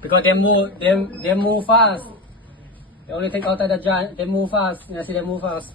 Because they move fast. They only take out of the giant, they move fast. You see, they move fast.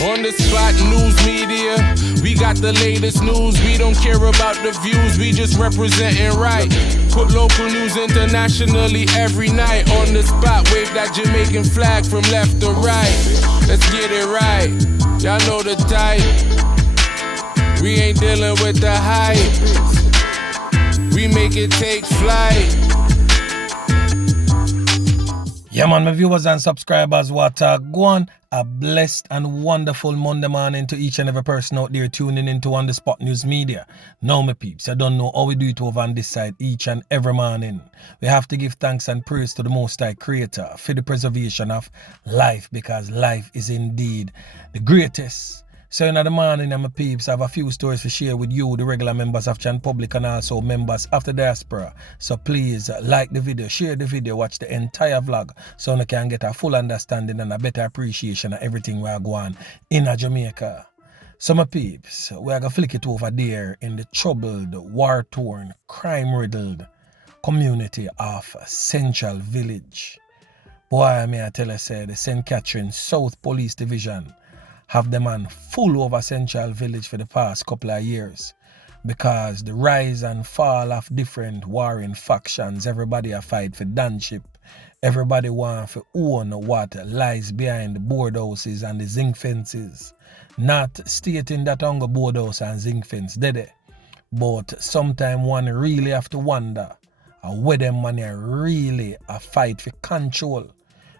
On the spot, news media, we got the latest news. We don't care about the views, we just representing right. Put local news internationally every night. On the spot, wave that Jamaican flag from left to right. Let's get it right, y'all know the type. We ain't dealing with the hype, we make it take flight. Yeah man, my viewers and subscribers, what go on. A blessed and wonderful Monday morning to each and every person out there tuning into On The Spot News Media. Now my peeps, I don't know how we do it over on this side each and every morning. We have to give thanks and praise to the Most High Creator for the preservation of life, because life is indeed the greatest. So in the morning, my peeps, I have a few stories to share with you, the regular members of Chan Public and also members of the diaspora. So please like the video, share the video, watch the entire vlog so you can get a full understanding and a better appreciation of everything we are going in Jamaica. So my peeps, we are going to flick it over there in the troubled, war-torn, crime-riddled community of Central Village. Boy, may I tell you, say, the St. Catherine South Police Division have the man full over Central Village for the past couple of years, because the rise and fall of different warring factions, everybody a fight for danship, everybody want to own what lies behind the boardhouses and the zinc fences. Not stating that on the boardhouse and zinc fence, did but sometimes one really have to wonder where them money really a fight for control,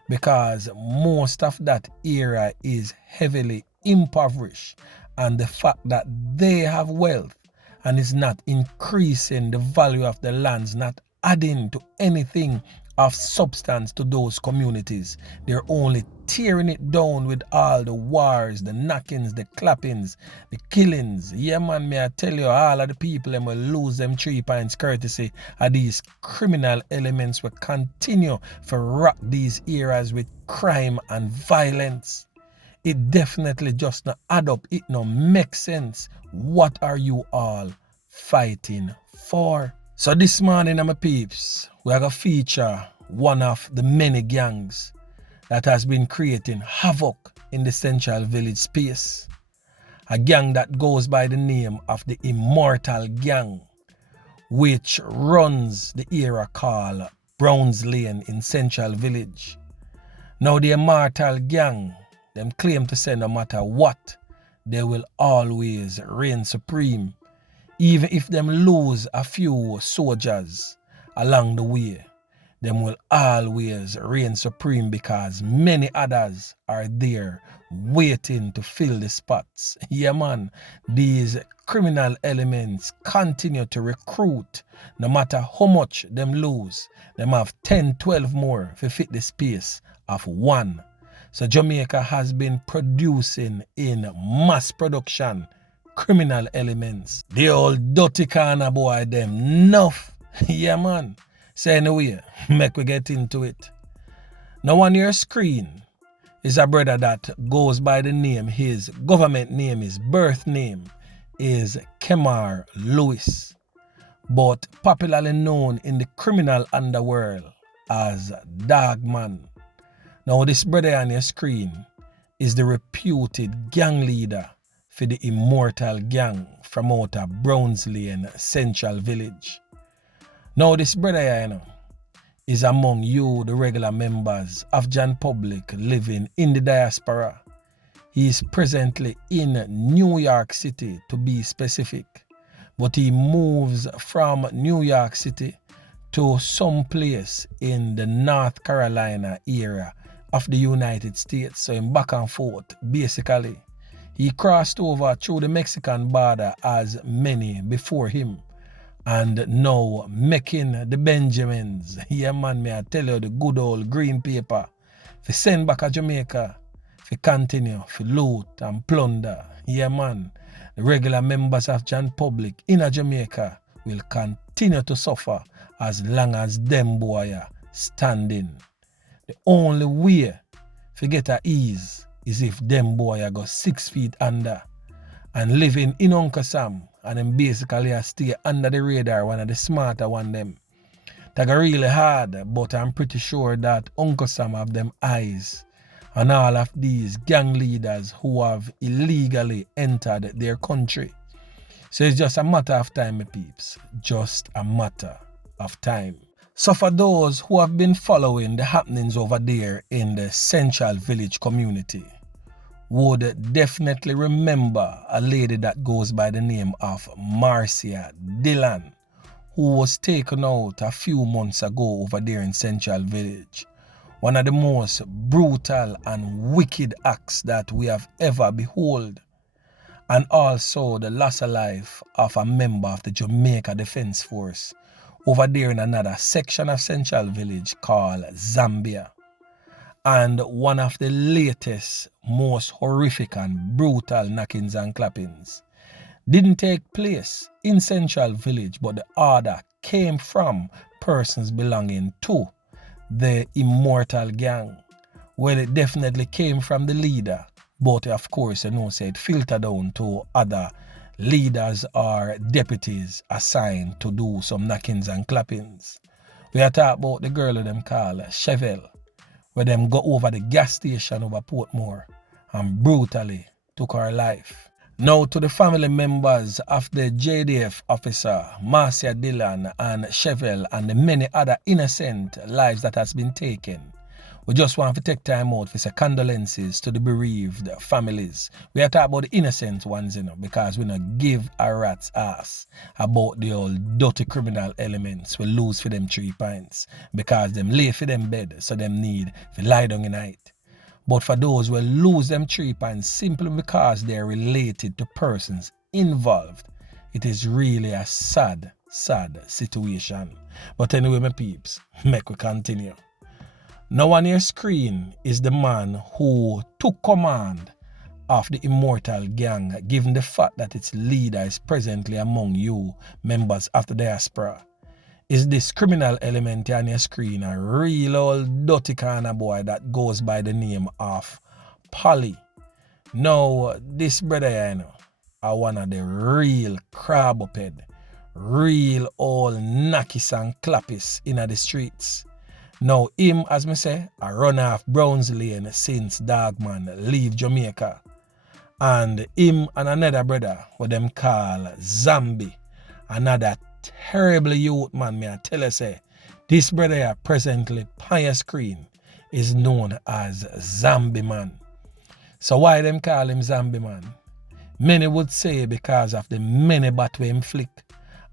because most of that era is heavily impoverished, and the fact that they have wealth and is not increasing the value of the lands, not adding to anything of substance to those communities. They're only tearing it down with all the wars, the knockings, the clappings, the killings. Yeah man, may I tell you, all of the people them will lose them 3 points courtesy of these criminal elements will continue to rock these eras with crime and violence. It definitely just not add up, it no make sense. What are you all fighting for? So this morning, my peeps, we are going to feature one of the many gangs that has been creating havoc in the Central Village space. A gang that goes by the name of the Immortal Gang, which runs the area called Browns Lane in Central Village. Now the Immortal Gang, them claim to say no matter what, they will always reign supreme. Even if them lose a few soldiers along the way, them will always reign supreme, because many others are there waiting to fill the spots. Yeah man, these criminal elements continue to recruit. No matter how much them lose, them have 10, 12 more to fit the space of one. So Jamaica has been producing in mass production criminal elements. The old dirty corner boy them enough. Yeah man. So anyway, make we get into it. Now on your screen is a brother that goes by the name, his government name, his birth name is Kemar Lewis, but popularly known in the criminal underworld as DogMan. Now this brother on your screen is the reputed gang leader for the Immortal Gang from out of Browns Lane, Central Village. Now this brother here, is among you, the regular members of Jan Public living in the diaspora. He is presently in New York City, to be specific, but he moves from New York City to some place in the North Carolina area of the United States. So in back and forth, basically. He crossed over through the Mexican border as many before him, and now making the Benjamins. Yeah man, may I tell you, the good old green paper to send back to Jamaica to continue to loot and plunder. Yeah, man. The regular members of Jan Public in Jamaica will continue to suffer as long as them boy are standing. The only way to get at ease is if them boy are go 6 feet under and living in Uncle Sam and then basically stay under the radar, one of the smarter one them. That go really hard, but I'm pretty sure that Uncle Sam have them eyes on all of these gang leaders who have illegally entered their country. So it's just a matter of time, my peeps. Just a matter of time. So for those who have been following the happenings over there in the Central Village community, would definitely remember a lady that goes by the name of Marcia Dillon, who was taken out a few months ago over there in Central Village. One of the most brutal and wicked acts that we have ever beheld. And also the loss of life of a member of the Jamaica Defense Force over there in another section of Central Village called Zambia. And one of the latest, most horrific and brutal knockings and clappings didn't take place in Central Village, but the order came from persons belonging to the Immortal Gang. Well, it definitely came from the leader, but of course, it filtered down to other leaders or deputies assigned to do some knockings and clappings. We are talking about the girl of them called Chevelle, where them go over the gas station over Portmore and brutally took her life. Now to the family members of the JDF officer, Marcia Dillon and Chevelle and the many other innocent lives that has been taken, we just want to take time out to say condolences to the bereaved families. We are talking about the innocent ones, because we don't give a rat's ass about the old dirty criminal elements we lose for them 3 pints because them lay for them bed, so them need to lie down in night. But for those who lose them 3 pints simply because they're related to persons involved, it is really a sad, sad situation. But anyway, my peeps, make we continue. Now on your screen is the man who took command of the Immortal Gang, given the fact that its leader is presently among you, members of the diaspora. Is this criminal element on your screen a real old dirty kind of boy that goes by the name of Poily? Now, this brother, are one of the real crab up head, real old knackies and clappies in the streets. Now, him, as me say, a run off Browns Lane since DogMan leave Jamaica. And him and another brother, what them call Zambie, another terrible youth man, me I tell you say, this brother here presently on your screen is known as ZambieMan. So why them call him ZambieMan? Many would say because of the many bat him flick,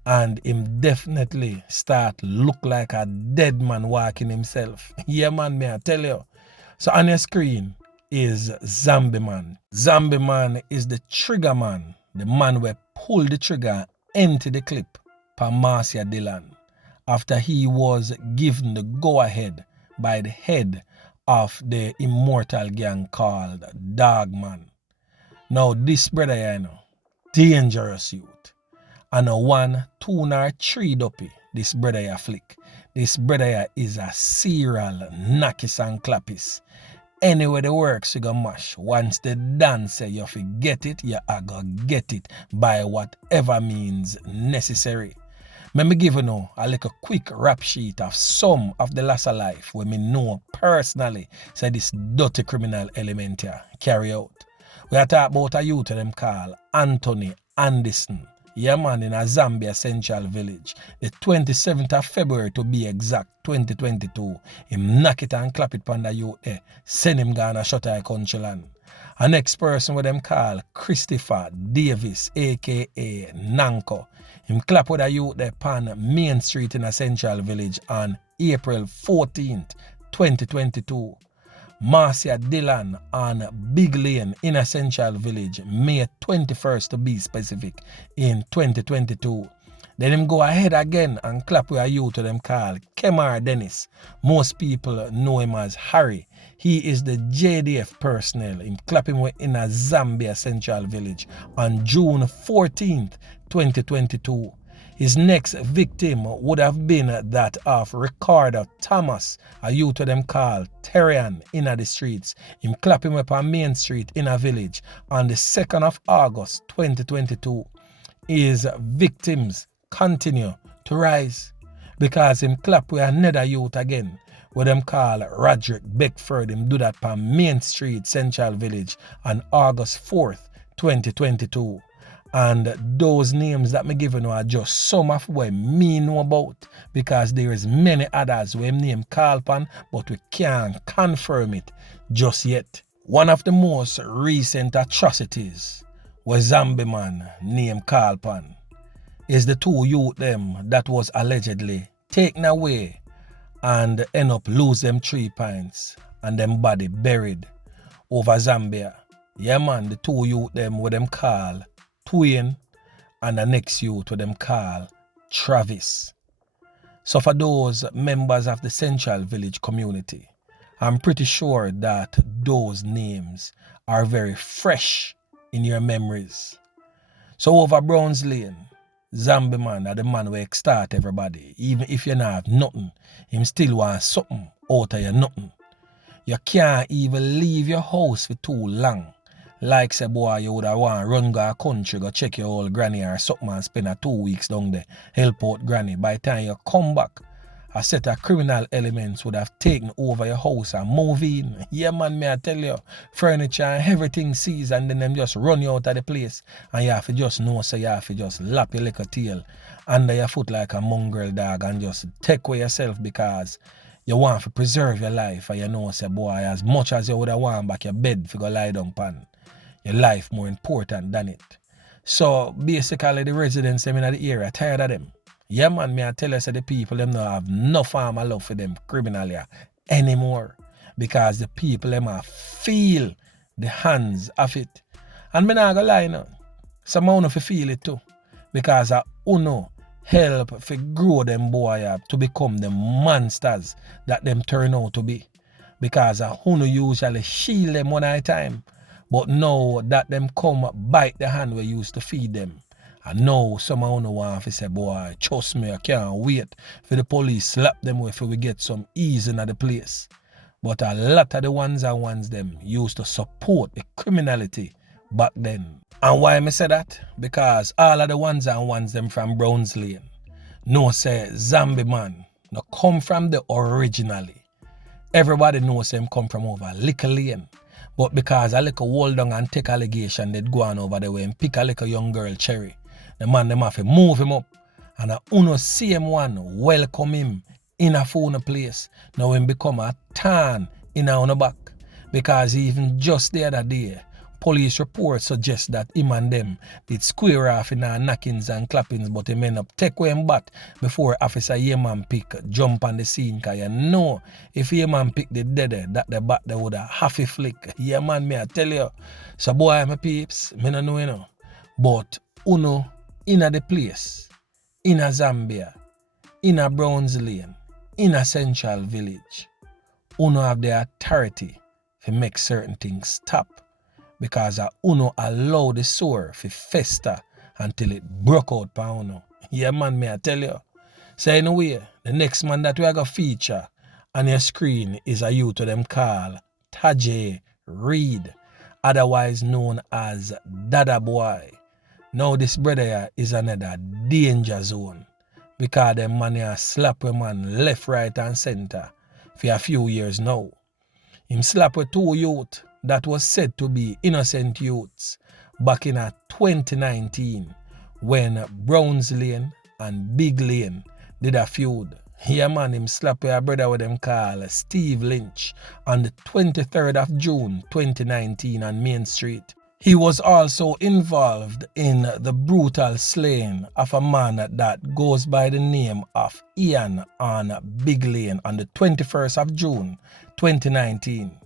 and him definitely start look like a dead man walking himself. Yeah, man, me I tell you. So on your screen is ZambieMan. ZambieMan is the trigger man, the man who pulled the trigger into the clip for Marcia Dillon after he was given the go-ahead by the head of the Immortal Gang called DogMan. Now this brother, dangerous youth. And a 1, 2, nor 3 dopey, this brother here flick. This brother here is a serial knackies and clappies. Anyway the works you go mash. Once the dance say you forget it, you are gonna get it by whatever means necessary. Let me give you a little quick rap sheet of some of the loss of life where me know personally say this dirty criminal element here carry out. We are talking about a youth them called Anthony Anderson. Yeah, man, in a Zambia Central Village. The 27th of February to be exact, 2022. Him knock it and clap it on the youth there. Send him gonna shut our country land. A next person with them call Christopher Davis, aka Nanko. Him clap with a youth there on Main Street in a Central Village on April 14th, 2022. Marcia Dillon on Big Lane in a Central Village, May 21st to be specific, in 2022. Then him go ahead again and clap with a youth to them called Kemar Dennis. Most people know him as Harry. He is the JDF personnel. Him clap him in a Zambia Central Village on June 14th, 2022. His next victim would have been that of Ricardo Thomas, a youth of them called Terrian in the streets. Him clap him up on Main Street in a village on the 2nd of August 2022. His victims continue to rise because him clap with another youth again, what them call Roderick Beckford. Him do that on Main Street Central Village on August 4th, 2022. And those names that me giving you are just some of what me know about, because there is many others where name call upon, but we can't confirm it just yet. One of the most recent atrocities was ZambieMan name call upon is the two youth them that was allegedly taken away and end up lose them 3 pints and them body buried over Zambia. Yeah man, the two youth them with them call Twin and the next youth with them call Travis. So for those members of the Central Village community, I'm pretty sure that those names are very fresh in your memories. So over Browns Lane, ZambieMan are the man who start everybody. Even if you not have nothing, him still want something out of your nothing. You can't even leave your house for too long. Like say boy, you would have want run go a country, go check your old granny or something and spend a 2 weeks down there, help out granny. By the time you come back, a set of criminal elements would have taken over your house and move in. Yeah man, may I tell you, furniture and everything seized, and then them just run you out of the place. And you have to just know, so you have to just lap your little tail under your foot like a mongrel dog and just take away yourself because you want to preserve your life. And you know, say boy, as much as you would have want back your bed to go lie down pan, your life more important than it. So basically the residents them in the area tired of them. Yeah man, me I tell you, say the people them not have no farm of love for them criminally anymore, because the people them feel the hands of it. And me not gonna lie now, some of you feel it too, because uno help to grow them boy up to become the monsters that them turn out to be, because uno usually shield them one at a time. But now that them come bite the hand we used to feed them. And now some of them want to say, boy, trust me, I can't wait for the police slap them if we get some ease in the place. But a lot of the ones them used to support the criminality back then. And why I say that? Because all of the ones them from Browns Lane know say ZambieMan no come from the originally. Everybody knows him come from over Little Lane. But because a little hold down and take allegation, they'd go on over the way and pick a little young girl Cherry. The man them have to move him up. And a uno same one welcome him in a phone place. Now him become a tan in a back. Because even just the other day, police reports suggest that him and them did square off in our knockings and clappings, but him end up take away him bat before Officer Yeman pick jump on the scene. Cause you know, if Yeman pick the Dadda, that the bat they would have half a flick. Yeah man, me I tell you. So boy, my peeps, me no know you know. But uno in a the place, in a Zambia, in a Browns Lane, in a Central Village, uno have the authority to make certain things stop. Because uno allow the sore to fester until it broke out pa uno. Yeah man, me I tell you. So anyway, the next man that we are going to feature on your screen is a youth to them called Taje Reed, otherwise known as Dadda Bwoy. Now this brother here is another danger zone, because them man here slap a man left, right and center for a few years now. Him slap with two youth that was said to be innocent youths back in 2019 when Browns Lane and Big Lane did a feud. Yeah man, him slap a brother with them called Steve Lynch on the 23rd of June 2019 on Main Street. He was also involved in the brutal slaying of a man that goes by the name of Ian on Big Lane on the 21st of June 2019.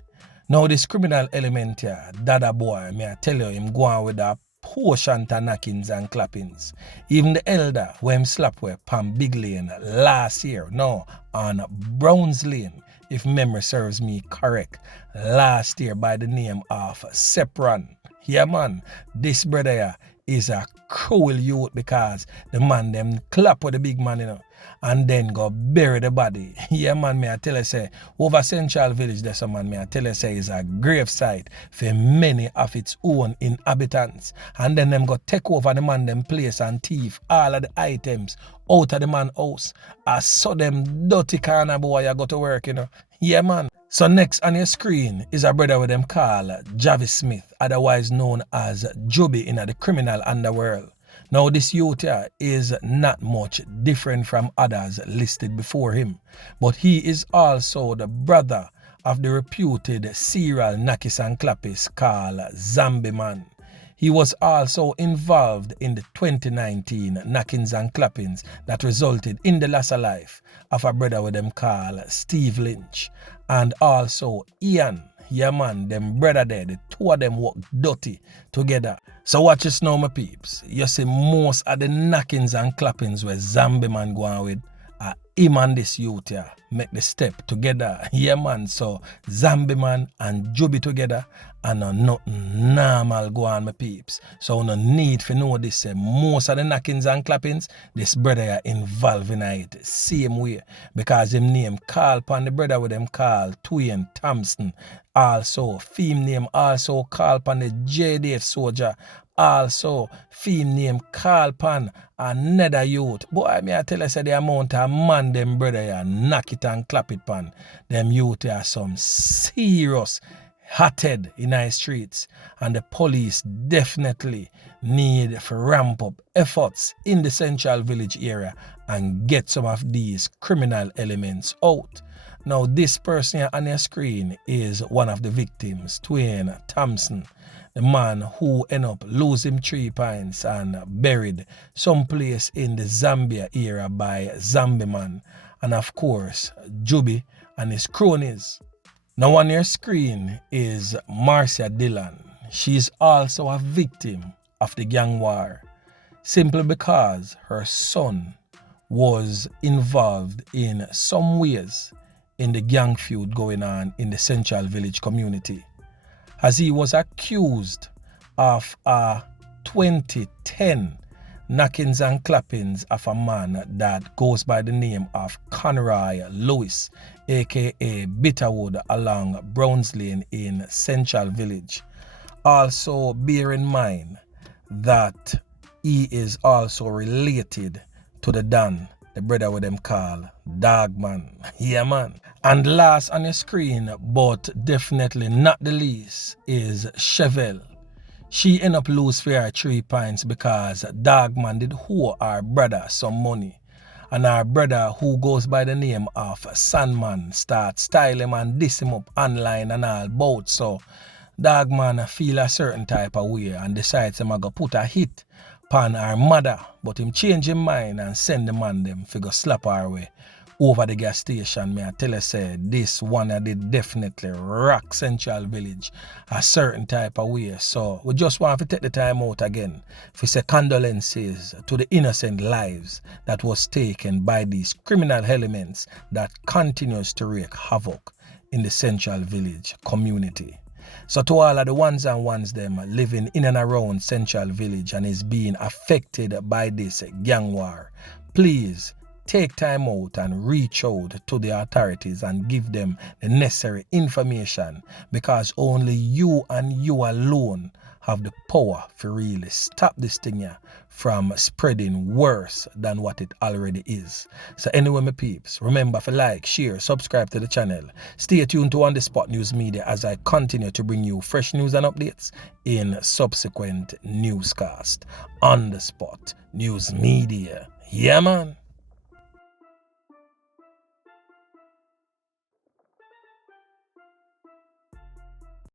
Now this criminal element here, Dadda Bwoy, may I tell you, him go on with a portion to knockings and clappings. Even the elder who him slap with Pam Big Lane last year, now on Browns Lane, if memory serves me correct, last year by the name of Sepran. Yeah, man, this brother here is a cruel youth because the man them clap with the big man, you know, and then go bury the body. Yeah, man, me I tell you say, over Central Village, there's a man, me I tell you say, is a grave site for many of its own inhabitants. And then them go take over the man them place and thief all of the items out of the man house. I saw them dirty corner boy I go to work, you know. Yeah, man. So next on your screen is a brother with them called Jubby Smith, otherwise known as Jubby in the criminal underworld. Now this youth here is not much different from others listed before him, but he is also the brother of the reputed serial Nakis and Clappis called ZambieMan. He was also involved in the 2019 knockings and clappings that resulted in the loss of life of a brother with them called Steve Lynch, and also Ian. Yeah, man, them brother there, the two of them work dirty together. So watch this now, my peeps. You see most of the knockings and clappings where ZambieMan go on with, him and this youth here make the step together. Yeah, man. So ZambieMan and Jubby together, and nothing normal go on, my peeps. So no need for know this. Most of the knockings and clappings, this brother here involved in it same way, because him name call upon the brother with them call Twin Thompson. Also, theme name also call upon the JDF soldier. Also, theme name call upon another youth. Boy, me I tell you, say the amount of man them brother here knock it and clap it pan. Them youth are some serious hothead in our streets, and the police definitely need to ramp up efforts in the Central Village area and get some of these criminal elements out. Now, this person here on your screen is one of the victims, Twin Thompson, the man who ended up losing 3 pints and buried someplace in the Zambia area by ZambieMan, and of course, Jubby and his cronies. Now on your screen is Marcia Dillon. She is also a victim of the gang war, simply because her son was involved in some ways in the gang feud going on in the Central Village community, as he was accused of a 2010 knockings and clappings of a man that goes by the name of Conroy Lewis, aka Bitterwood, along Browns Lane in Central Village. Also bear in mind that he is also related to the Don, the brother with them call DogMan. Yeah, man. And last on your screen, but definitely not the least, is Chevelle. She ended up losing for her 3 pints because DogMan did owe her brother some money. And our brother, who goes by the name of Sandman, start style him and diss him up online and all both. So DogMan feel a certain type of way and decides him to put a hit upon her mother, but him change his mind and send the man them figure slap her way over the gas station. Me I tell you, say this one I did definitely rock Central Village a certain type of way. So we just want to take the time out again to say condolences to the innocent lives that was taken by these criminal elements that continues to wreak havoc in the Central Village community. So to all of the ones and ones them living in and around Central Village and is being affected by this gang war, please take time out and reach out to the authorities and give them the necessary information, because only you and you alone have the power to really stop this thing here from spreading worse than what it already is. So anyway, my peeps, remember to like, share, subscribe to the channel. Stay tuned to On The Spot News Media as I continue to bring you fresh news and updates in subsequent newscast. On The Spot News Media. Yeah, man.